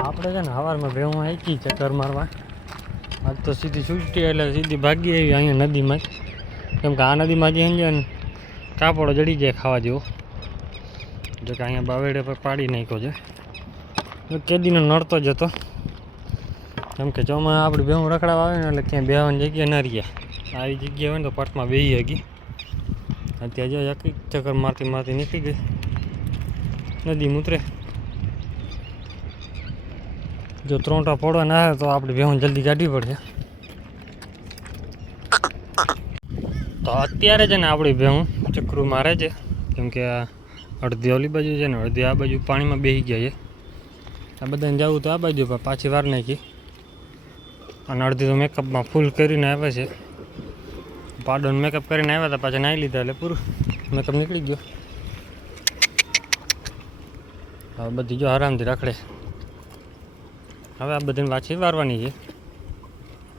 આપણે છે ને સવારમાં ભેહું આવી ચક્કર મારવા આજ તો સીધી છૂટી એટલે સીધી ભાગી આવી અહીંયા નદીમાં જ કેમ કે આ નદીમાં જે સમજે ને કાપડો જડી જાય ખાવા જેવો જો કે અહીંયા બાવેડે પર પાડી નાખ્યો છે કેદીનો નડતો જ હતો કેમ કે ચોમાં આપણે ભેહું રખડાવા આવે ને એટલે ક્યાંય બેહવાની જગ્યા ના રહ્યા આવી જગ્યા હોય ને તો પટમાં બેસી હકી અત્યારે જો એક ચક્કર મારતી મારતી નીકળી ગઈ નદી ઉતરે જો ત્રોંટા પડવા ના આવે તો આપણે ભેહું જલ્દી કાઢવી પડશે તો અત્યારે છે ને આપણી ભેહું ચક્કરું મારે છે કેમ કે અડધી ઓલી બાજુ છે ને અડધી આ બાજુ પાણીમાં બેસી ગયા છે આ બધાને જવું તો આ બાજુ પણ પાછી વાર નાખી અને અડધી તો મેકઅપમાં ફૂલ કરીને આવે છે પાડોને મેકઅપ કરીને આવ્યા હતા પાછા નાહી લીધા એટલે પૂરું મેકઅપ નીકળી ગયો હવે બધી જો આરામથી રખડે હવે આ બધાને પાછી વારવાની છે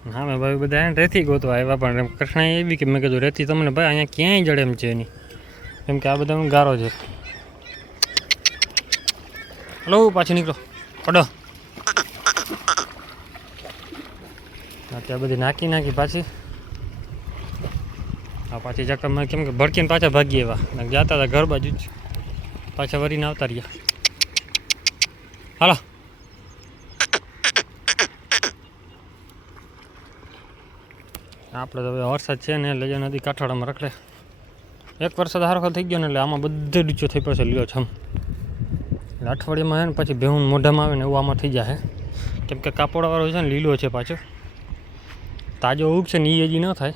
હા મેં ભાઈ બધા રેતી ગોતવા આવ્યા પણ કૃષ્ણ એવી કે મેં કીધું રેતી તમને ભાઈ અહીંયા ક્યાંય જડે એમ છે નહીં કેમ કે આ બધાનો ગારો છે હલો પાછી નીકળો પડો ત્યાં બધી નાખી પાછી હા પાછી ચક્કરમાં કેમ કે ભડકીને પાછા ભાગીએ એવા જતા હતા ઘર બાજુ જ પાછા વરીને આવતા રહ્યા હાલો આપણે તો હવે વરસાદ છે ને એટલે નદી કાંઠાળામાં રખડે એક વરસાદ હારખો થઈ ગયો ને એટલે આમાં બધે ડૂચો થઈ પડશે લ્યો છમ એટલે અઠવાડિયામાં છે ને પછી ભેહું મોઢામાં આવે ને એવું આમાં થઈ જાય કેમ કે કાપોડાવાળો છે ને લીલો છે પાછો તાજો ઉગશે ને એ હજી ન થાય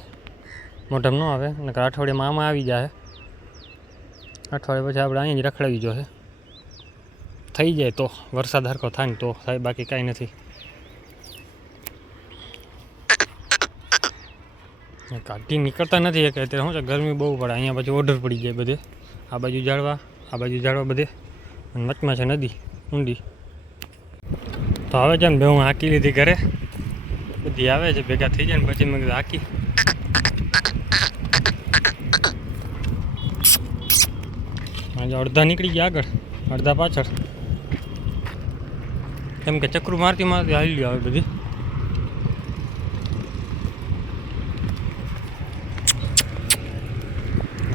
મોઢામાં ન આવે ને અઠવાડિયામાં આમાં આવી જાય અઠવાડિયા પછી આપણે અહીંયા જ રખડાવી જોઈએ થઈ જાય તો વરસાદ હરખો થાય ને તો થાય બાકી કાંઈ નથી કાઢી નીકળતા નથી કે અત્યારે શું છે ગરમી બહુ પડે અહીંયા પછી ઓર્ડર પડી જાય બધે આ બાજુ ઝાડવા બધે અને વચમાં છે નદી ઊંડી તો હવે છે ને ભેહું હાંકી લીધી ઘરે બધી આવે છે ભેગા થઈ જાય ને પછી મેં કીધું હાંકી આજે અડધા નીકળી ગયા આગળ અડધા પાછળ કેમ કે ચક્રું મારતી હાલી આવે બધી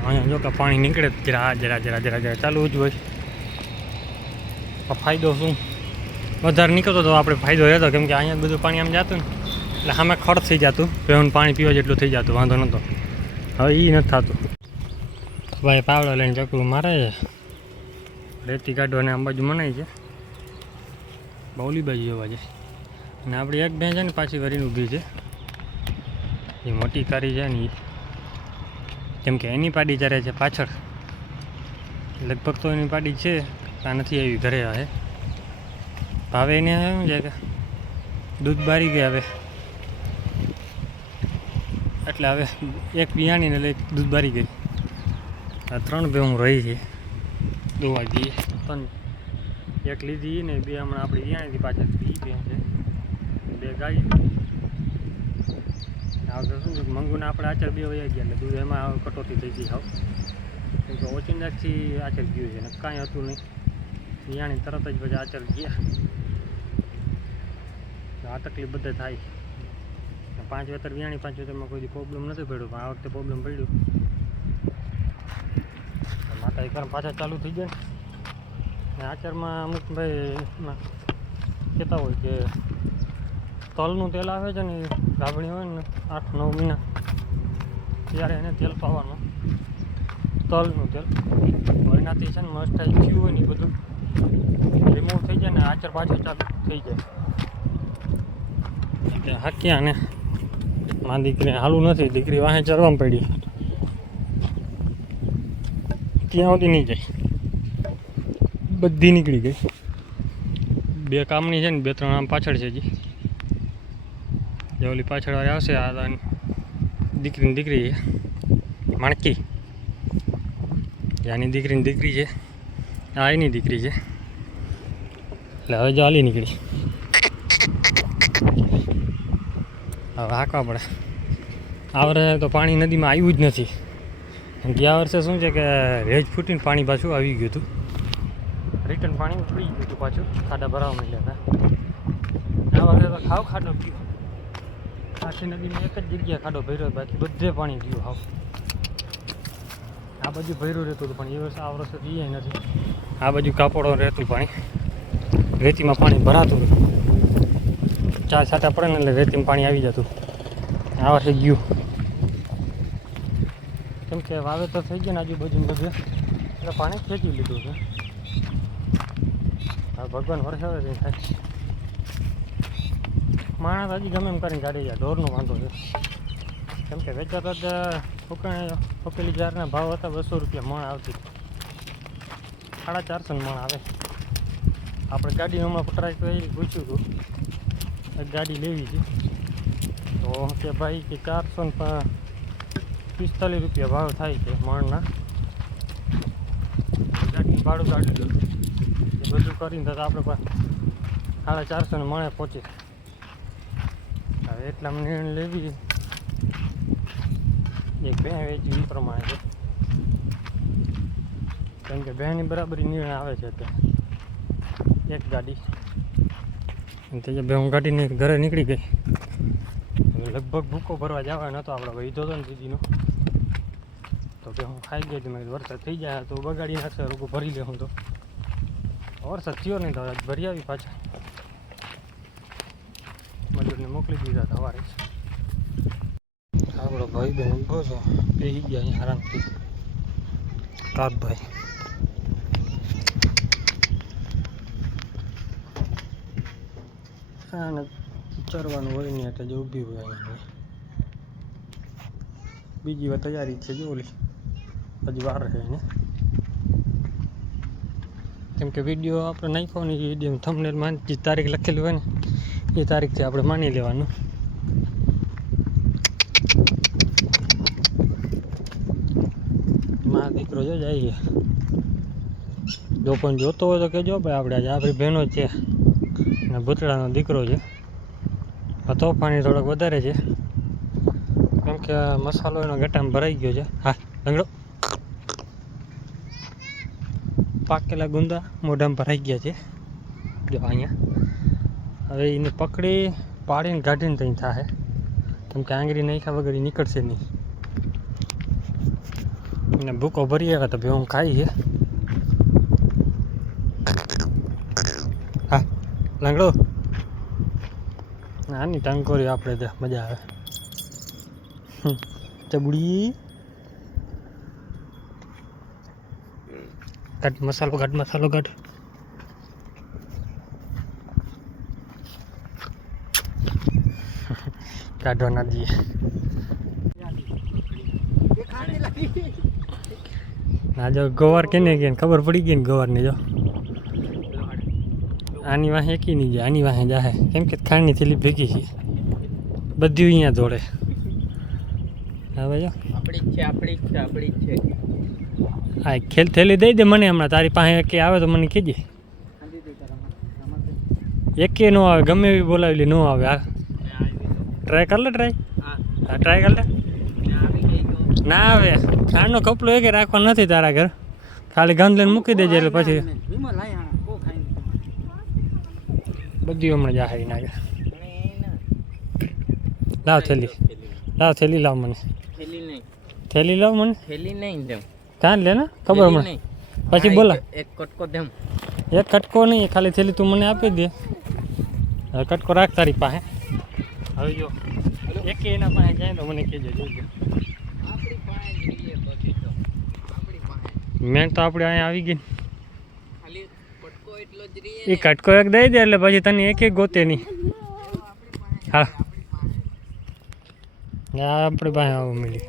અહીંયા જો કે પાણી નીકળે જરા ચાલુ જ હોય ફાયદો શું વધારે નીકળતો તો આપણે ફાયદો રહેતો કેમ કે અહીંયા બધું પાણી આમ જતું ને એટલે સામે ખડ થઈ જતું ભેહું પાણી પીવા જેટલું થઈ જતું વાંધો નહોતો હવે એ નથી થતું ભાઈ પાવડો લઈને ચકરું મારે છે રેતી કાઢવાને આમ બાજુ મનાય છે બહુલી બાજુ જોવા છે અને આપણી એક ભેં છે ને પાછી વરીને ઊભી છે એ મોટી કારી છે ને કેમ કે એની પાડી ચારે છે પાછળ લગભગ તો એની પાડી છે આ નથી આવી ઘરે આવે ભાવે એને શું છે કે દૂધ બારી ગયા હવે એટલે હવે એક બિયાણીને એટલે દૂધ બારી ગઈ આ 3 ભેહું રહી છે દોવા જઈએ પણ એક લીધી ને બે હમણાં આપણી બિયાણીથી પાછળ બી ભેં છે બે ગાય આવતો શું છે મંગુને આપણે આચર બે વયા ગયા એટલે દૂધ એમાં કટોતી થઈ ગઈ હાવ કેમ કે ઓચિંદાથી આચર ગયું છે ને કાંઈ હતું નહીં વિયાણી તરત જ પછી આચર ગયા આ તકલીફ બધે થાય 5 વેતર વિયાણી 5 વેતરમાં કોઈ પ્રોબ્લેમ નથી પડ્યો પણ આ વખતે પ્રોબ્લેમ પડ્યો માતા એકવાર પાછા ચાલુ થઈ જાય ને આચરમાં અમુક ભાઈ કહેતા હોય કે તલનું તેલ આવે છે ને ગાભણી હોય ને 8-9 મહિના ત્યારે એને તેલ પાવાનું તલનું તેલ એનાથી છે ને મસ્ટાઈ થયું હોય ને બધું રિમૂવ થઈ જાય ને આચર પાછળ ચાલુ થઈ જાય હાક્યા ને માં દીકરી હાલું નથી દીકરી વાહે ચરવામાં પડી ત્યાં સુધી નહીં જાય બધી નીકળી ગઈ બે કામની છે ને 2-3 આમ પાછળ છે હજી જે ઓલી પાછળ વાળી આવશે આ દીકરીની દીકરી છે માણકી આની દીકરીની દીકરી છે આ એની દીકરી છે એટલે હવે જો હાલી નીકળી હવે હાંકવા પડે આ વર્ષે તો પાણી નદીમાં આવ્યું જ નથી ગયા વર્ષે શું છે કે રેજ ફૂટીને પાણી પાછું આવી ગયું હતું રિટર્ન પાણી ઉકળી ગયું હતું પાછું, ખાડા ભરાવા માંડ્યા હતા. આ વખતે તો ખાવ ખાડો ગયો, આખી નદીમાં એક જ જગ્યાએ ખાડો ભર્યો, બાકી બધે પાણી ગયું હાવ. આ બાજુ ભર્યું રહેતું હતું પણ એ વર્ષે આ વર્ષે જઈએ નથી. આ બાજુ કાપડો રહેતું પાણી, રેતીમાં પાણી ભરાતું હતું. 4 છાંટા પડે ને એટલે રેતીમાં પાણી આવી જતું. આ વર્ષે ગયું કેમ કે વાવેતર થઈ ગયા ને આજુબાજુ બધે, એટલે પાણી ખેંચી લીધું છે. હવે ભગવાન વરસાવે કંઈ થાય. માણસ હજી ગમે એમ કરીને કાઢી જાય, ઢોરનો વાંધો છે. કેમ કે વેચાતા જ ફકેલી જારના ભાવ હતા 200 રૂપિયા મણ આવતી, 450 મણ આવે. આપણે ગાડી હમણાં ટ્રાય કરી પૂછ્યું હતું, એક ગાડી લેવી છે તો કે ભાઈ કે 445 રૂપિયા ભાવ થાય છે મણના. ગાડીનું ભાડું કાઢી દો એ બધું કરીને તો આપણે પાસે 450 મણે પહોંચે. હવે એટલા નિર્ણય લેવી, એક ભેં વેચી એ પ્રમાણે છે. કેમ કે ભેંની બરાબરી નિર્ણય આવે છે અત્યારે એક ગાડી. તે બે હું ગાડીને ઘરે નીકળી ગઈ, લગભગ ભૂકો ભરવા જવા નહોતો આપણે વહીધો હતો ને દીદીનો, તો કે હું ખાઈ ગઈ હતી. મેં વરસાદ થઈ જાય તો બગાડી નાખશે, રોગો ભરી લે. હું તો વરસાદ થયો નહીં તો ભરી આવી પાછા. મજૂરને મોકલી દીધા સવારે. આપણો ભાઈ બહેન ઊભો છો, બેસી ગયા અહીંયા આરામથી. કાપભાઈ આને ચરવાનું હોય ને એટલે જે ઊભી હોય અહીંયા. બીજી વાર તૈયારી છે જો ઓલી, હજી વાર રહે ને. કેમ કે વિડીયો આપણે નાખ્યો ને એ વિડીયો થંબનેલમાં જે તારીખ લખેલી હોય ને એ તારીખથી આપણે માની લેવાનું. મારો દીકરો જો જાય, જો પણ જોતો હોય તો કહેજો ભાઈ. આપણે આજે આપણી બહેનો જ છે અને ભૂતળાનો દીકરો છે. તોફાની થોડોક વધારે છે કેમ કે મસાલો એનો ગટામાં ભરાઈ ગયો છે. હા લંગડો, પાકેલા ગુંદા મોઢામાં ભરાઈ ગયા છે જો અહીંયા. હવે એને પકડી પાડીને કાઢીને ત્યાં થાય, કેમ કે આંગળી નાખ્યા વગર એ નીકળશે નહીં. એને ભૂકો ભરી આવ્યા તો ભેં ખાઈ છે. હા લંગડો, આની ટંકોરી આપણે તો મજા આવે. ચબડી કાઢ મસાલો, કાઢ મસાલો, કાઢ. કાઢવા ના દઈએ. ના જો ગવાર કેને કે ખબર પડી ગઈ ને ગવારની. જો આની વાહે એકી નહીં જાય, આની વાહે જાહે કેમ કે ખાંડની થેલી ભેગી છે બધી અહીંયા દોડે. હા ભાઈ આપણી જ છે. હા ખેલ થેલી દઈ દે મને હમણાં. તારી પાસે એકે આવે તો મને કહેજે. એકે ન આવે, ગમે એવી બોલાવી લે, ન આવે. હા ટ્રાય કર લે, ટ્રાય. હા ટ્રાય કર લે. ના આવે, ખાંડનો કપલો એકે રાખવાનો નથી તારા ઘર. ખાલી ગંધ લઈને મૂકી દેજે એટલે પછી બધી હમણાં જાહેર નાખે. લાવ થેલી, લાવ થેલી, લાવ મને થેલી, લાવ મને થેલી નહીં દેમ. કાન લે ને ખબર મને પછી બોલા. એક કટકો દેમ. એક કટકો નહીં, ખાલી થેલી તું મને આપી દે. હવે કટકો રાખ તારી પાસે. હવે જો એક એના પાસે જાય તો મને કહેજો. જોજો મેન તો આપણે અહીંયા આવી ગઈ. એ કટકો એક દઈ દે એટલે પછી તને એક ગોતે નહીં. હા આપણી પાસે આવું મળી.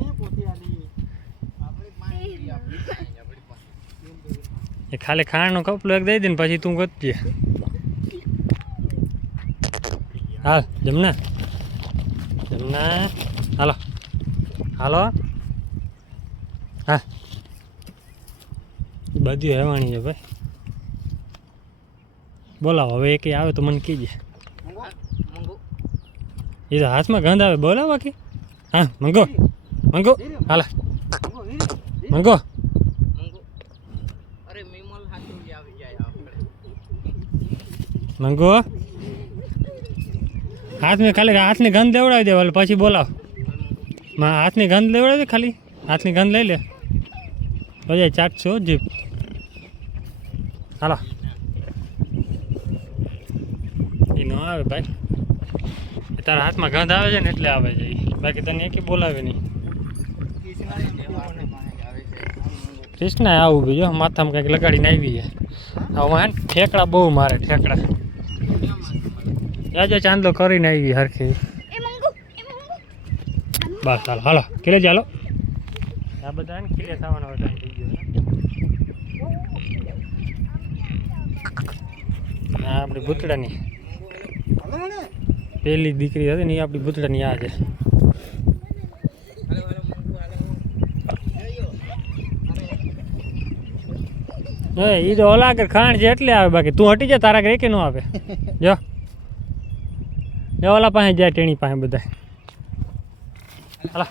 એ ખાલી ખાંડનો કપલો એક દઈ દે ને પછી તું ગોતજે. હાલ જમના, જમના, હાલો હાલો. હા બધી હેવાણી છે ભાઈ. બોલાવો હવે એક આવે તો મને કીજે. એ તો હાથમાં ગંધ આવે, બોલાવો બાકી. હા મંગો, મંગો, હાલા મંગો. અરે મેમલ હાથું આવી જાય આપણે. મંગો હાથમાં ખાલી હાથની ગંધ લેવડાવી દે એટલે પછી બોલાવ હાથની ગંધ લેવડાવી દે ખાલી હાથની ગંધ લઈ લે તો જાય ચાટશો જીપ હાલો એ ન આવે ભાઈ તારા હાથમાં ગંધ આવે છે ને એટલે આવે છે ઈ. બાકી તને એકી બોલાવે નહીં કૃષ્ણ આવું બીજો માથામાં કંઈક લગાડીને આવી છે હવે ઠેકડા બહુ મારે ઠેકડા જાજો ચાંદલો કરીને આવી હરખી બસ ચાલો હાલો કિલે ચાલો આ બધા ને કિલે થવાનો ટાઈમ થઈ ગયો આ આપણી ભૂતડાની પહેલી દીકરી હતી ને એ આપણી ભૂતડાની આ છે એ તો ઓલા આગળ ખાણ છે એટલે આવે બાકી તું હટી જા તારા ઘરે કે ન આવે જો ઓલા પાસે જાય ટેણી પાસે બધા હાલો